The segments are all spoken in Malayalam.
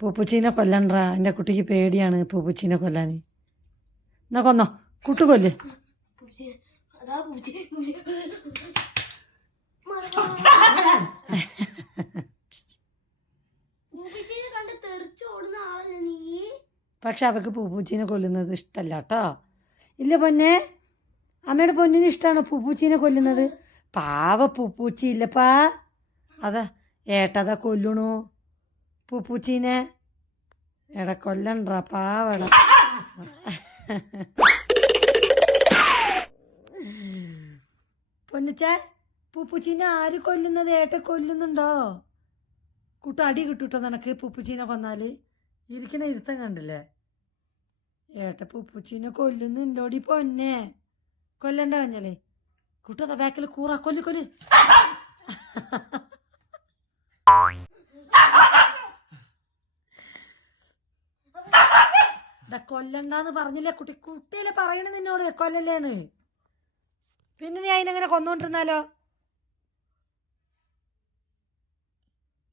പൂപ്പൂച്ചീനെ കൊല്ലണ്ടാ. എൻ്റെ കുട്ടിക്ക് പേടിയാണ് പൂപ്പൂച്ചീനെ കൊല്ലാൻ. എന്നാ കൊന്നോ, കുട്ടു കൊല്ല്. പക്ഷെ അവൾക്ക് പൂപ്പൂച്ചീനെ കൊല്ലുന്നത് ഇഷ്ടമല്ല കേട്ടോ. ഇല്ല പൊന്നെ, അമ്മയുടെ പൊന്നിന് ഇഷ്ടമാണ് പൂപ്പൂച്ചീനെ കൊല്ലുന്നത്. പാവ പൂപ്പൂച്ചി ഇല്ലപ്പാ. അതാ ഏട്ടതാ കൊല്ലണു പൂപ്പൂച്ചീനെ. എട കൊല്ലണ്ടാ പാവട. പൊന്നിച്ച, പൂപ്പൂച്ചീനെ ആര് കൊല്ലുന്നത്? ഏട്ട കൊല്ലുന്നുണ്ടോ? കൂട്ട അടി കിട്ടൂട്ടോ നിനക്ക് പൂപ്പൂച്ചീനെ കൊന്നാൽ. ഇരിക്കണ ഇരുത്തം കണ്ടില്ലേ? ഏട്ട പൂപ്പൂച്ചീനെ കൊല്ലുന്നുണ്ടോടി പൊന്നെ. കൊല്ലണ്ട കഞ്ഞല്ലേ കൂട്ടതാ ബാക്കിൽ കൂറ. കൊല്ല് കൊല്ല്. കൊല്ലണ്ടെന്ന് പറഞ്ഞില്ലേ കുട്ടി? കുട്ടിയിലെ പറയണ നിന്നോട് കൊല്ലല്ലേന്ന്. പിന്നെ നീ അതിനെങ്ങനെ കൊന്നോണ്ടിരുന്നാലോ?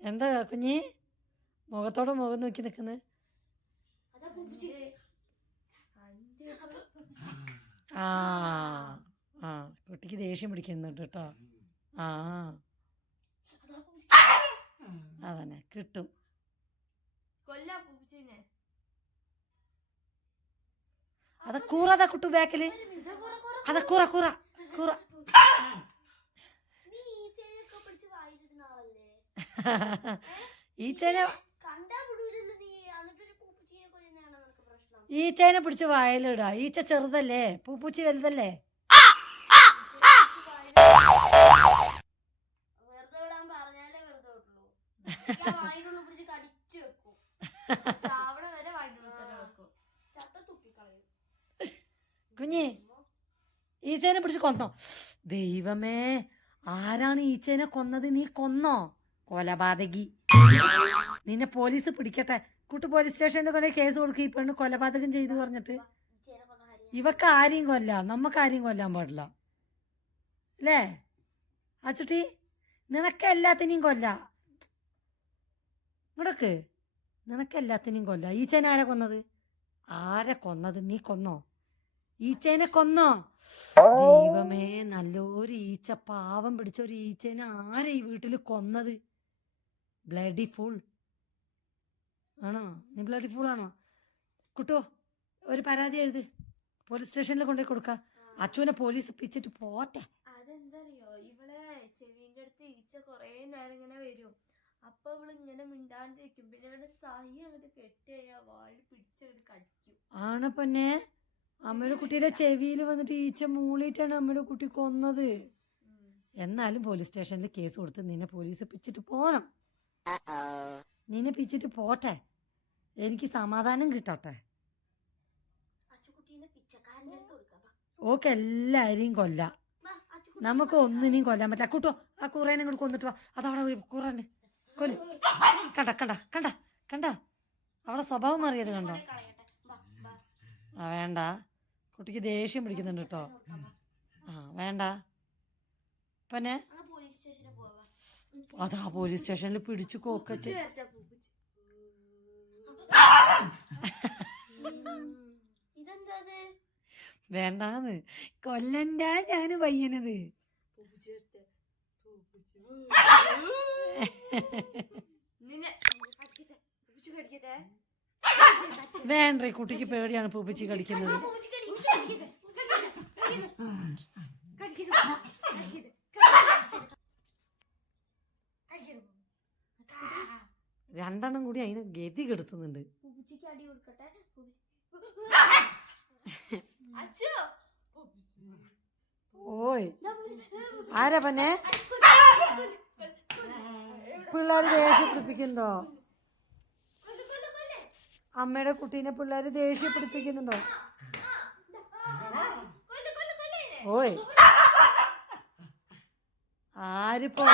എന്താ കുഞ്ഞി മുഖത്തോടെ മുഖം നോക്കി നിൽക്കുന്നത്? ആ ആ കുട്ടിക്ക് ദേഷ്യം പിടിക്കുന്നുണ്ട് കേട്ടോ. ആ അതന്നെ കിട്ടും. അതാ കൂറ, അതാ കുട്ടു ബാക്കില്. അതാ കൂറ കൂറ കൂറ. ഈച്ചേനെ പിടിച്ച് വായിലിടാ. ഈച്ച ചെറുതല്ലേ, പൂപ്പൂച്ചി വലുതല്ലേ. കുഞ്ഞി ഈച്ചേനെ പിടിച്ച് കൊന്നോ? ദൈവമേ, ആരാണ് ഈച്ചേനെ കൊന്നത്? നീ കൊന്നോ? കൊലപാതകി. നിന്നെ പോലീസ് പിടിക്കട്ടെ. കൂട്ടു പോലീസ് സ്റ്റേഷനിൽ കൊണ്ടേ കേസ് കൊടുക്കുക. ഈ പെണ്ണ് കൊലപാതകം ചെയ്തു പറഞ്ഞിട്ട്. ഇവക്ക് ആരെയും കൊല്ലാം, നമുക്ക് ആരെയും കൊല്ലാൻ പാടില്ല അല്ലേ അച്ചുട്ടി? നിനക്ക് എല്ലാത്തിനെയും കൊല്ലാം. ഇങ്ങടക്ക് നിനക്ക് എല്ലാത്തിനെയും കൊല്ലാം. ഈച്ചേനെ ആരെ കൊന്നത്? ആരെ കൊന്നത്? നീ കൊന്നോ? ഈച്ചേനെ കൊന്നോ? ദൈവമേ, നല്ലൊരു ഈച്ച, പാവം പിടിച്ചൊരു ഈച്ചേനെ ആരെ ഈ വീട്ടിൽ കൊന്നത്? ബ്ലഡി ഫുൾ ആണോ നീ? ബ്ലഡി ഫുൾ ആണോ? കുട്ടോ, ഒരു പരാതി എഴുത്, പോലീസ് സ്റ്റേഷനിൽ കൊണ്ടുപോയി കൊടുക്ക. അച്ചുവിനെ പോലീസ് പിടിച്ചിട്ട് പോട്ടെ. അതെന്തറിയോ, ഇവളെ ചെവിന്റെ അടുത്ത് ഈച്ച കൊറേ നേരം ഇങ്ങനെ വരും. അപ്പൊ ഇവള് ഇങ്ങനെ മിണ്ടാണ്ടിരിക്കും. പിന്നെ ഇവിടെ സഹി അങ്ങോട്ട് കെട്ടിയാ വാല് പിടിച്ചങ്ങോട്ട് കടിക്കും. ആണ് പൊന്നെ, അമ്മയുടെ കുട്ടിയുടെ ചെവിയിൽ വന്നിട്ട് ഈച്ച മൂളിയിട്ടാണ് അമ്മയുടെ കുട്ടി കൊന്നത്. എന്നാലും പോലീസ് സ്റ്റേഷനിൽ കേസ് കൊടുത്ത് നിന്നെ പോലീസ് പിടിച്ചിട്ട് പോണം. നിന്നെ പിടിച്ചിട്ട് പോട്ടെ, എനിക്ക് സമാധാനം കിട്ടട്ടെ. ഓക്കെ എല്ലാരെയും കൊല്ലാം, നമുക്ക് ഒന്നിനെയും കൊല്ലാൻ പറ്റില്ല. കൂട്ടോ, ആ കൂറേനെ കൂടെ കൊന്നിട്ട് വാ. അതവിടെ കൂറന്നെ കൊല്ലു. കണ്ട കണ്ട കണ്ട കണ്ട അവളെ സ്വഭാവം മാറിയത് കണ്ടോ? ആ വേണ്ട, കുട്ടിക്ക് ദേഷ്യം പിടിക്കുന്നുണ്ട് കേട്ടോ. ആ വേണ്ട പിന്നെ അതാ പോലീസ് സ്റ്റേഷനിൽ പിടിച്ചു കോക്കച്ച്. വേണ്ടാന്ന് കൊല്ലണ്ട, ഞാന് പയ്യനത്. വേണ്ട, കുട്ടിക്ക് പേടിയാണ് പൂപ്പിച്ചി കടിക്കുന്നത്. രണ്ടെണ്ണം കൂടി അതിന് ഗതി കെടുത്തുന്നുണ്ട്. ഓയ് ആരാ പന്നെ? പിള്ളേര് ദേഷ്യം പിടിപ്പിക്കുന്നുണ്ടോ? അമ്മയുടെ കുട്ടീനെ പിള്ളേര് ദേഷ്യം പിടിപ്പിക്കുന്നുണ്ടോ? ഓയ് ആരിപ്പോ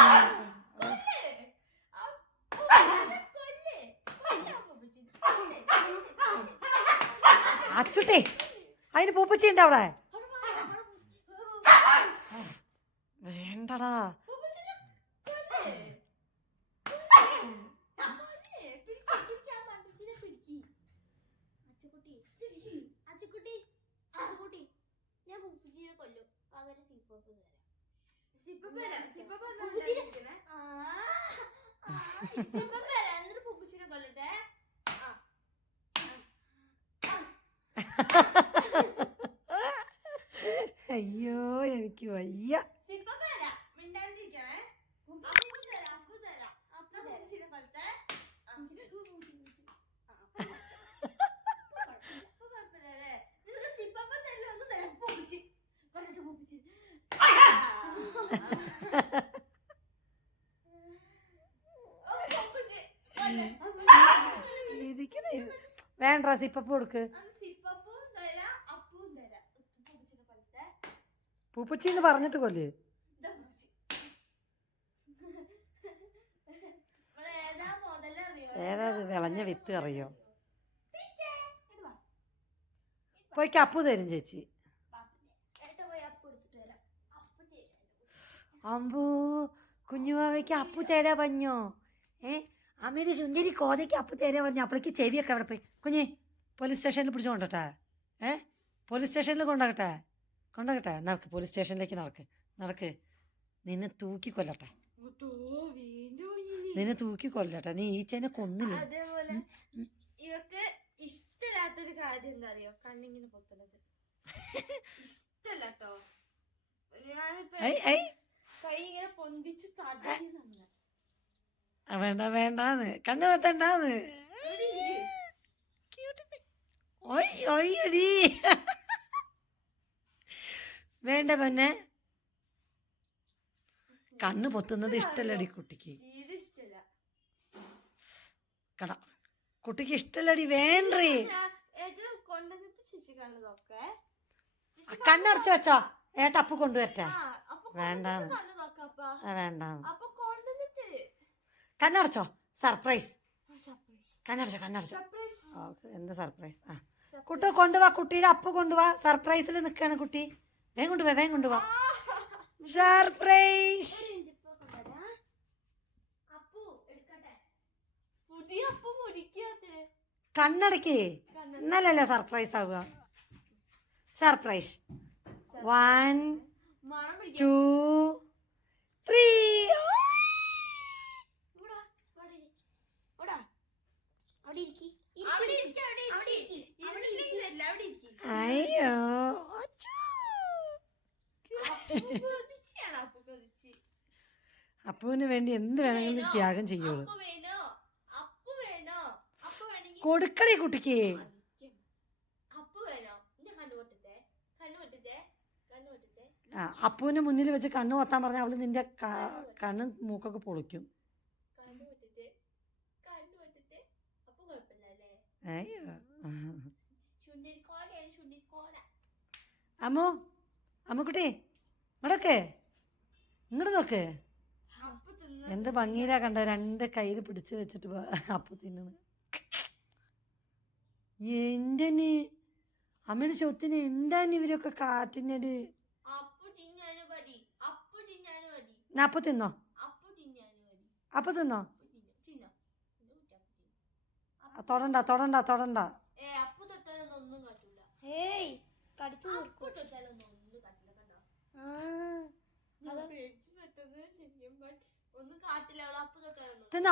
അച്ചുട്ടേ, അതിന് പൂപ്പച്ചിണ്ട് അവിടെ. വേണ്ടടാ, സിംഹം വരാം എന്നിട്ട് പൂപ്പച്ചിനെ കൊല്ലട്ടെ. അയ്യോ എനിക്ക് വയ്യ. സിംഹം വരാം മിണ്ടാണ്ടിരിക്കണേ. അപ്പു തരാം പൂപ്പച്ചിനെ കൊല്ലട്ടെ. കുഴപ്പമില്ലല്ലേ? നിനക്ക് സിംഹം തരില്ല ഒന്നും തരാം. പൂപ്പച്ചി കൊല്ലട്ടെ. പൂപ്പച്ചി വേണ്ട സിപ്പപ്പ് കൊടുക്ക്. പൂപ്പച്ചിന്ന് പറഞ്ഞിട്ട് കൊല്ല്. ഏതാ വിളഞ്ഞ വിത്ത് അറിയോ? പോയിക്ക് അപ്പു തരും ചേച്ചി. അമ്പൂ കുഞ്ഞുമാവയ്ക്ക് അപ്പു തേരാ പറഞ്ഞോ? അമ്മയുടെ സുന്ദരി കോതയ്ക്ക് അപ്പു തേരാ പറഞ്ഞു. അപ്പോഴേക്ക് ചെവിയൊക്കെ അവിടെ പോയി. കുഞ്ഞ് പോലീസ് സ്റ്റേഷനിൽ പിടിച്ചു കൊണ്ടോട്ടെ? പോലീസ് സ്റ്റേഷനിൽ കൊണ്ടാകട്ടെ. നടക്ക്, പോലീസ് സ്റ്റേഷനിലേക്ക് നടക്ക്. നിന്നെ തൂക്കിക്കൊല്ലട്ടെ. നീ ഈച്ചേനെ കൊന്നില്ലേ? അതേപോലെ ഇവക്ക് ഇഷ്ടമില്ലാത്തൊരു കാര്യം എന്താ അറിയോ? കണ്ണിങ്ങനെ പൊത്തുന്നത് ഇഷ്ടല്ലോ. ഞാനിപ്പോ കൈ ഇങ്ങനെ പൊന്തിച്ച് തടയുന്നു. വേണ്ടാന്ന് കണ്ണു പത്തണ്ടാന്ന്. വേണ്ട പിന്നെ കണ്ണ് പൊത്തുന്നത് ഇഷ്ടല്ലടി കുട്ടിക്ക്. കട കുട്ടിക്ക് ഇഷ്ടല്ലടി. വേണ്ടേ കണ്ണടച്ചു വെച്ചോ. ഏട്ടാ അപ്പു കൊണ്ടുവരട്ടെ. വേണ്ടാന്ന്. കണ്ണടച്ചോ. സർപ്രൈസ്. കണ്ണടച്ചോ. എന്ത് സർപ്രൈസ്? കുട്ടി കൊണ്ടുവാ. കുട്ടിയുടെ അപ്പു കൊണ്ടുവാ. സർപ്രൈസിൽ നിൽക്കാണ് കുട്ടി. വേഗം കൊണ്ടുവാ. സർപ്രൈസ്. കണ്ണടക്കേ. ഇന്നലല്ലേ സർപ്രൈസ് ആവുക. സർപ്രൈസ്. 1 2 3. അയ്യോ അപ്പുവിന് വേണ്ടി എന്ത് വേണമെങ്കിലും ത്യാഗം ചെയ്യുള്ളൂ. കൊടുക്കണേ കുട്ടിക്ക്. അപ്പുവിന്റെ മുന്നിൽ വെച്ച് കണ്ണ് പൊത്താൻ പറഞ്ഞ അവള് നിന്റെ കണ്ണ് മൂക്കൊക്കെ പൊളിക്കും. അയ്യോ അമ്മുക്കുട്ടി ഇങ്ങോട്ട് നോക്ക്. എന്ത് ഭംഗിയിലാ കണ്ട. 2 കയ്യിൽ പിടിച്ചു വെച്ചിട്ട് അപ്പു തിന്നണ്. എന്റന് അമ്മയുടെ ചൊത്തിന് എന്താണ് ഇവരൊക്കെ കാറ്റുന്നത്? അപ്പു തിന്നോ. തൊടണ്ട.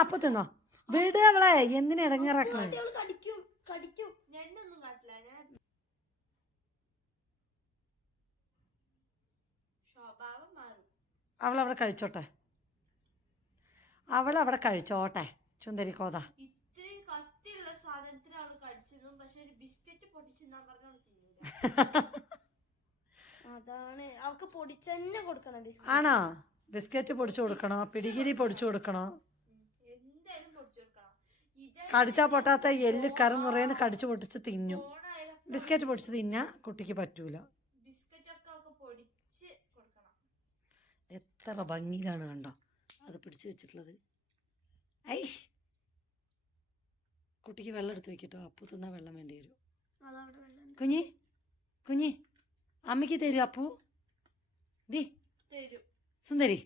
അപ്പു തിന്നോ. വീട് അവളെ എന്തിനാ ഇടങ്ങേറാക്കണേ? അവളവിടെ കഴിച്ചോട്ടെ. ചുന്തരി കോത. അതാണ് അവൾക്ക് പൊടിച്ചന്നെ കൊടുക്കണം. ആണോ? ബിസ്ക്കറ്റ് പൊടിച്ചു കൊടുക്കണോ? പിടികിരി പൊടിച്ചു കൊടുക്കണോ? കടിച്ചാ പൊട്ടാത്ത എല്ല് കറുമുറേന്ന് കടിച്ചു പൊട്ടിച്ച് തിന്നും. ബിസ്ക്കറ്റ് പൊടിച്ച് തിന്നാ കുട്ടിക്ക് പറ്റൂല. എത്ര ഭംഗിയിലാണ് കണ്ടോ അത് പിടിച്ചു വെച്ചിട്ടുള്ളത്. ഐഷ് കുട്ടിക്ക് വെള്ളം എടുത്ത് വെക്കട്ടോ. അപ്പു തിന്നാ വെള്ളം വേണ്ടി വരും. കുഞ്ഞി അമ്മയ്ക്ക് തരൂ. അപ്പു ഡി സുന്ദരി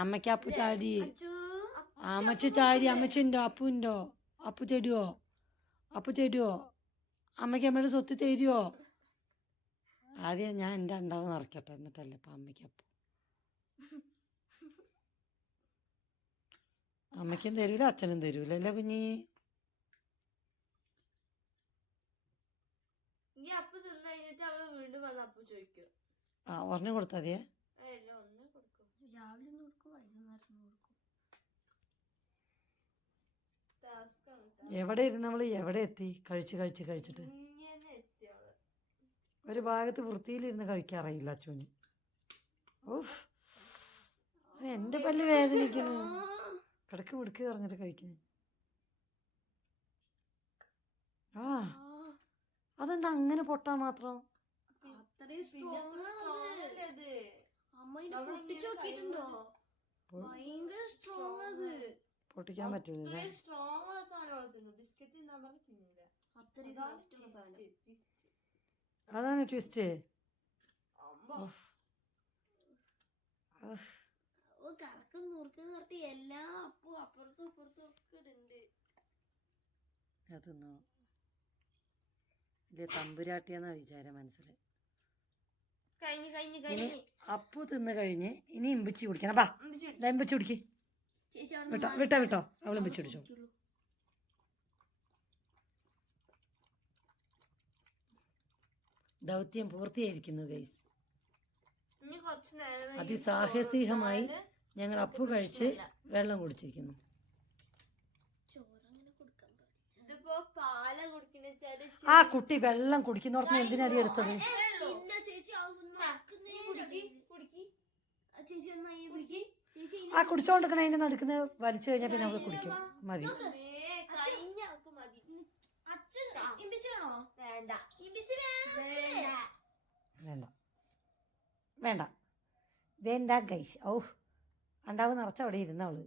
അമ്മയ്ക്ക് അപ്പു താടി. അമ്മച്ചുണ്ടോ? അപ്പു തരുവോ? അമ്മയ്ക്ക് അമ്മയുടെ സ്വത്ത് തരുവോ? ആദ്യം ഞാൻ എൻ്റെ ഉണ്ടാവും നിറയ്ക്കട്ടെ, എന്നിട്ടല്ലേ ഇപ്പം അമ്മയ്ക്ക് അപ്പു. അമ്മയ്ക്കും തരൂല അച്ഛനും തരൂല അല്ലേ കുഞ്ഞി? ഇനി അപ്പ തിന്നു കഴിഞ്ഞിട്ട് അവള് വീണ്ടും വന്ന് അപ്പ ചോദിക്കും. ആ ഒരെണ്ണം കൊടുത്താൽ മതിയേ? അല്ല ഒന്നും കൊടുക്കും. രാവിലെ ഒന്ന് കൊടുക്കും, വൈകുന്നേരം കൊടുക്കും. എവിടെ ഇരുന്ന് നമ്മള് എവിടെ എത്തി? കഴിച്ചിട്ട് ഇങ്ങനെ എത്തി അവള്. ഒരു ഭാഗത്ത് വൃത്തിയിലിരുന്ന് കഴിക്കാറിയില്ല അച്ഛന്. ഓഫ്, എന്റെ പല്ല് വേദനിക്കുന്നു. കിടക്ക് മിടുക്ക് പറഞ്ഞിട്ട് കഴിക്കുന്നു. ആ അതെന്താ അങ്ങനെ പൊട്ടാൻ മാത്രം? അത്രയും സ്ട്രോങ് അല്ലേ അത്? അമ്മ പൊട്ടിച്ചു നോക്കിയിട്ടുണ്ടോ? ഭയങ്കര സ്ട്രോങ് അത്. പൊട്ടിക്കാൻ പറ്റില്ല. സ്ട്രോങ് ഉള്ള സാധനം തിന്നു. ബിസ്ക്കറ്റ് തിന്നാൻ പറഞ്ഞ തിന്നില്ല. അത്രയും സോഫ്റ്റ് ഉള്ള സാധനം. അതാണ് ട്വിസ്റ്റ്. കറക്കും നുറുക്ക് നിർത്തി എല്ലാ അപ്പും അപ്പുറത്തും ഇപ്പുറത്തും ഒക്കെ ഉണ്ട്. അതൊന്നോ ഇല്ലേ തമ്പുരാട്ടിയെന്നാ വിചാരം മനസ്സിൽ. ഇനി അപ്പു തിന്ന് കഴിഞ്ഞ് ഇനി ഇമ്പിച്ചി കുടിക്കണം. വാ ഇമ്പിച്ചി കുടിക്ക്. വിട്ടോ അവൾ ഇമ്പിച്ചി കുടിച്ചോ. ദൗത്യം പൂർത്തിയായിരിക്കുന്നു ഗൈസ്. അതിസാഹസികമായി ഞങ്ങൾ അപ്പു കഴിച്ച് വെള്ളം കുടിച്ചിരിക്കുന്നു. ആ കുട്ടി വെള്ളം കുടിക്കുന്നോർത്ത് എന്തിനടി എടുത്തത്? ആ കുടിച്ചോണ്ടിരിക്കണ അതിന്റെ നടുക്കുന്ന വലിച്ചു കഴിഞ്ഞാൽ പിന്നെ അവള് കുടിക്കും. മതി. വേണ്ട ഗൈസ്. ഔ അണ്ടാവ് നിറച്ച അവിടെ ഇരുന്നവള്.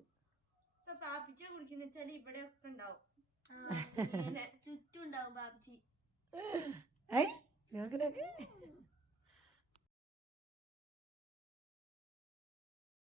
ഇവിടെ ഒക്കെ ഉണ്ടാവും, ചുറ്റും ഉണ്ടാവും ബാബിച്ചി.